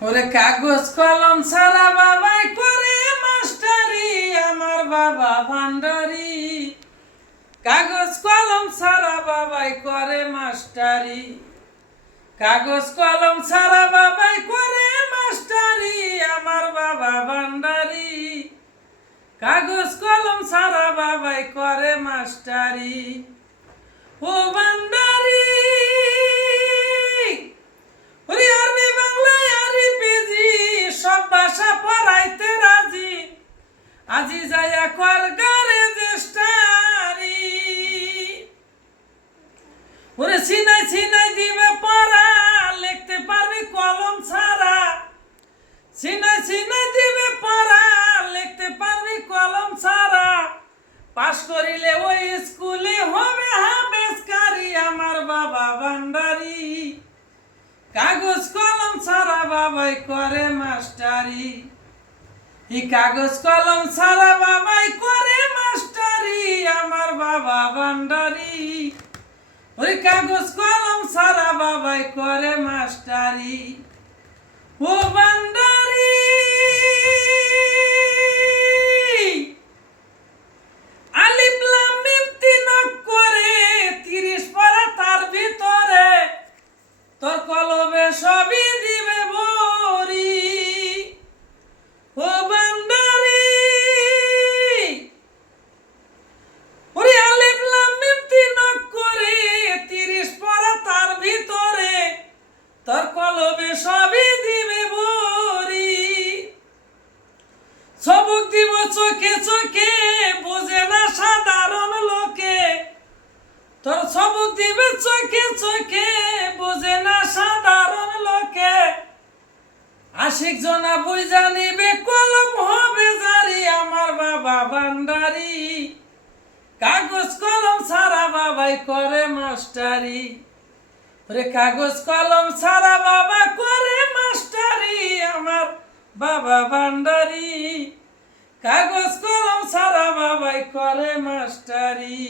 ওরে কাগজ কলম ছাড়া বাবাই করে মাস্টারি, আমার বাবা ভান্ডারি। কাগজ কলম ছাড়া বাবাই করে মাস্টারি, কাগজ কলম ছাড়া বাবাই করে মাস্টারি, আমার বাবা ভান্ডারি। কাগজ কলম ছাড়া বাবাই করে মাস্টারি। ও ভান্ডারি ওরে আরবি বাংলা আর ইংরেজি সব ভাষা পড়াইতে রাজি, আজি যায়া কর গারে চেষ্টারি। ওরে ছিনাই ছিনাই দিবে পড়া, লিখতে পারবি কলম ছাড়া। ছিনাই ছিনাই দিবে পড়া, লিখতে পারবি কলম ছাড়া। পাশ করিলে ওই স্কুলে হবে হাবেসকারী, আমার বাবা ভান্ডারি। কাগজ কলম ছাড়া বাবাই করে মাস্টারি, এই কাগজ কলম ছাড়া বাবাই করে মাস্টারি, আমার বাবা ভান্ডারি। ওই কাগজ কলম ছাড়া বাবাই করে মাস্টারি। ও ভান্ডারি আলিফ লাম মিম তিন অক্ষরে 30 পড়া তার ভিতরে, তোর কলবে সবই দিবে ভরি। ও ভান্ডারি ওরে আলিফ লাম মিম তিন অক্ষরে 30 পড়া তার ভিতরে, তোর কলবে সবই দিবে ভরি। সবক দিব চোখে চোখে, বোঝে না সাধারণ লোকে। তোর সবক দিবে চোখে চোখে, বোঝে না সাধারণ লোকে। আশিক জনা বুঝা নিবে কলম হবে জারি, আমার বাবা ভান্ডারি। কাগজ কলম ছাড়া বাবাই করে মাস্টারি, ওরে কাগজ কলম ছাড়া বাবা করে মাস্টারি, আমার বাবা ভান্ডারি। কাগজ কলম ছাড়া বাবাই করে মাস্টারি।